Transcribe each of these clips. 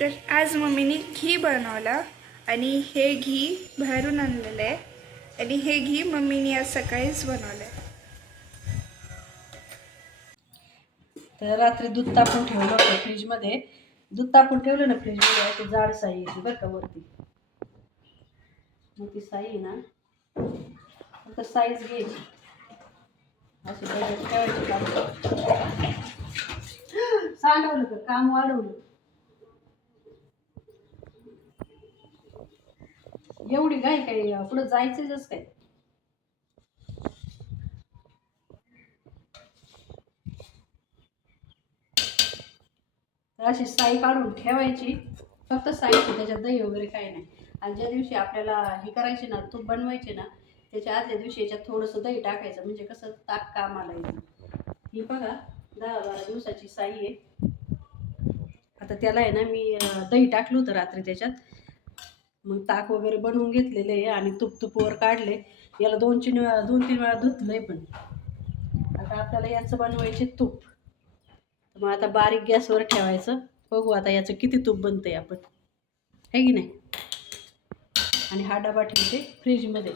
तर आज मम्मीने घी बनवला आणि हे घी बाहेरून आणलेलं आहे. आणि हे घी मम्मीने आज सकाळीच बनवलं आहे. तर रात्री दूध तापून ठेवलं होतं फ्रीजमध्ये. दूध तापून ठेवलं ना फ्रीजमध्ये ते जाड साई येते बरं का वरती. मग ती साई आहे ना फक्त साईज घ्यायची अशी बघत ठेवायची काम सांडवलं काम वाढवलं. एवढी काय काय पुढं जायचंच काय? तर अशी साई काढून ठेवायची. फक्त साईची त्याच्यात दही वगैरे काही नाही. आणि ज्या दिवशी आपल्याला हे करायचे ना तूप बनवायचे ना त्याच्या आदल्या दिवशी याच्यात थोडंसं दही टाकायचं. म्हणजे कसं ताक कामाला येईल ही बघा दहा बारा दिवसाची साई आहे. आता त्याला आहे ना मी दही टाकलं होतं रात्री त्याच्यात. मग ताक वगैरे बनवून घेतलेले आहे आणि तूप तुपवर काढले. याला दोन तीन वेळा दोन तीन वेळा धुतलंय पण. आता आपल्याला याचं बनवायचे तूप. मग आता बारीक गॅसवर ठेवायचं. बघू आता याचं किती तूप बनतंय आपण. आहे की नाही? आणि हा डबा ठेवते फ्रीजमध्ये.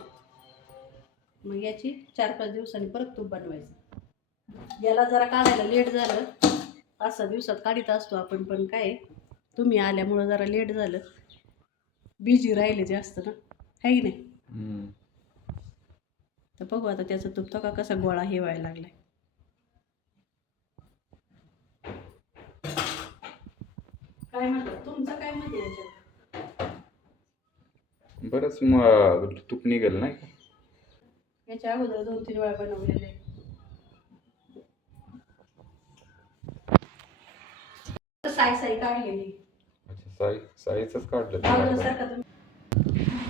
मग याची चार पाच दिवसांनी परत तूप बनवायचं. याला जरा काढायला लेट झालं. पाच सहा दिवसात काढीत असतो आपण पण काय तुम्ही आल्यामुळं जरा लेट झालं. बिझी राहिले जास्त ना. आहे की नाही? हम्म. तर बघू आता त्याचा तूप तो का कसा गोळा हे व्हायला लागलाय. काय म्हणतात? तुमचं काय मत आहे याच्यात? बरंच मग तूप निघेल नाही का? याच्या अगोदर दोन तीन वेळा बनवलेले. साई साई काढलेली. साई साईचंच काढलं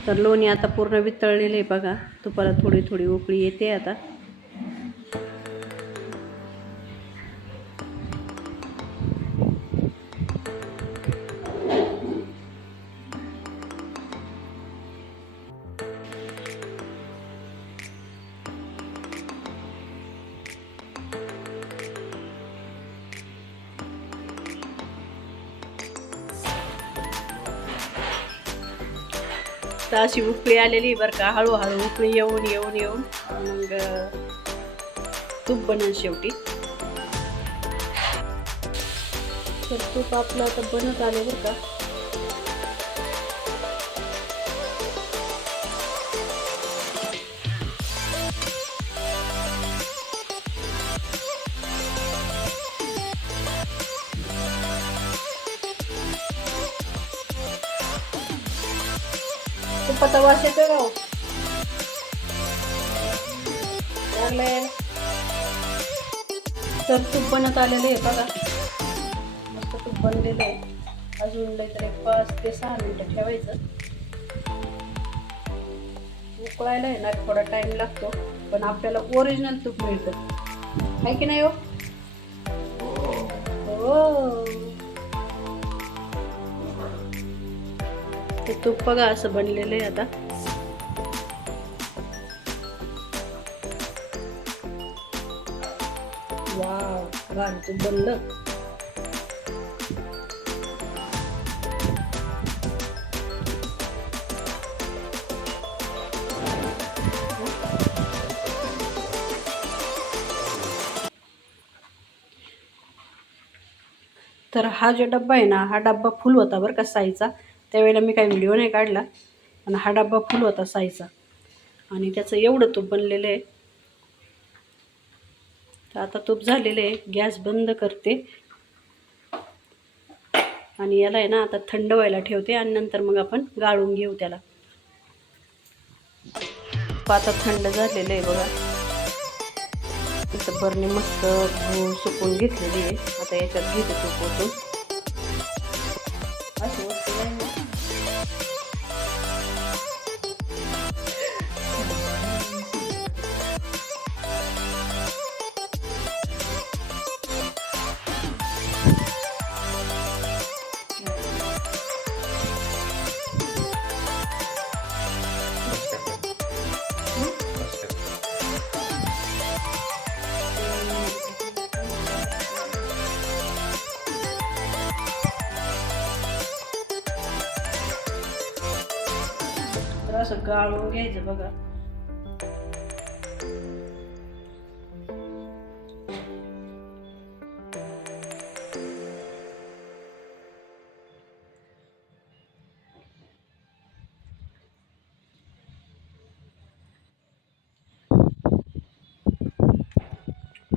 तर लोणी आता पूर्ण वितळलेले आहे बघा. तुपाला थोडी थोडी उकळी येते आता. तर अशी उकळी आलेली बरं का. हळूहळू उकळी येऊन येऊन येऊन. मग तूप बनल शेवटी. तर तूप आपलं आता बनत आले बरं का. तुपाचा वास येतोय का हो? लागलंय. तर तूप बनत आलेलं आहे बघा। मस्त तूप बनलेलं आहे. अजून लय तर एक पाच ते सहा मिनटं ठेवायचं. उकळायला आहे ना थोडा टाइम लागतो पण आपल्याला ओरिजिनल तूप मिळतं. आहे की नाही हो हो? ते तूप बघा असं बनलेलं आहे आता. वाव भारी तूप बनलं. तर हा जो डब्बा आहे ना हा डब्बा फुल होता बरं का साईचा. त्यावेळेला मी काही व्हिडिओ नाही काढला पण हा डब्बा फुल होता साईचा आणि त्याचं एवढं तूप बनलेलं आहे. तर आता तूप झालेलं आहे गॅस बंद करते. आणि याला आहे ना आता थंड व्हायला ठेवते आणि नंतर मग आपण गाळून घेऊ त्याला. आता थंड झालेलं आहे बघा. इथं बरणी मस्त सुकून घेतलेली आहे. आता याच्यात घेते तूप असं. असं गाळून घ्यायचं बघा.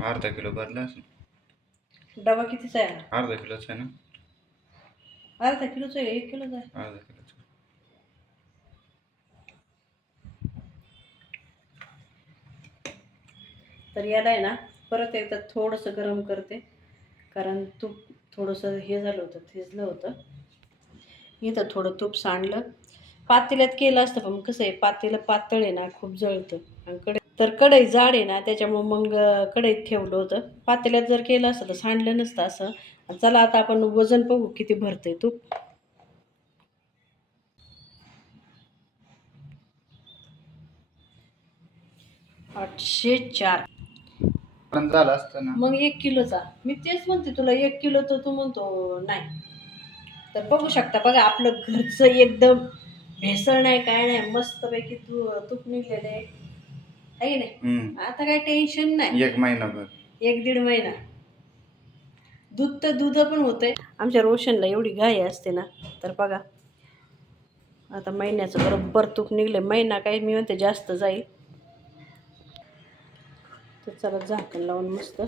अर्धा किलो भरला असेल. डबा कितीचा आहे? अर्धा किलोच आहे ना? अर्धा किलोचा आहे एक किलोचा आहे. अर्धा किलोच. तर याला आहे ना परत एकदा थोडंसं गरम करते. कारण तूप थोडंसं हे झालं होतं थिजलं होतं. इथं थोडं तूप सांडलं. पातेल्यात केलं असतं पण कसं आहे पातेलं पातळ आहे ना खूप जळतं. आणि कडे तर कढई जाड आहे ना त्याच्यामुळं मग कढईत ठेवलं होतं. पातेल्यात जर केलं असतं तर सांडलं नसतं असं. चला आता आपण वजन बघू किती भरते तूप. आठशे चार. पण झालं असतं ना. मग एक किलोचा. मी तेच म्हणते तुला एक किलो तर तू म्हणतो नाही. तर बघू शकता बघा आपलं घरचं एकदम भेसळ नाही काय नाही मस्तपैकी तू तूप निघलेलं आहे. की नाही? हम्म. आता काय टेन्शन नाही. एक महिनाभर. एक दीड महिना. दूध तर दूध पण होतंय. आमच्या रोशनला एवढी घाई असते ना तर बघा. आता महिन्याचं बरोबर तूप निघले महिना काही मी म्हणते जास्त जाईल. तर चला झाकण लावून मस्त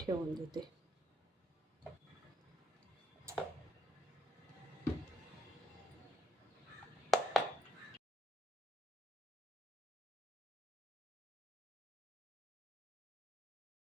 ठेवून देते.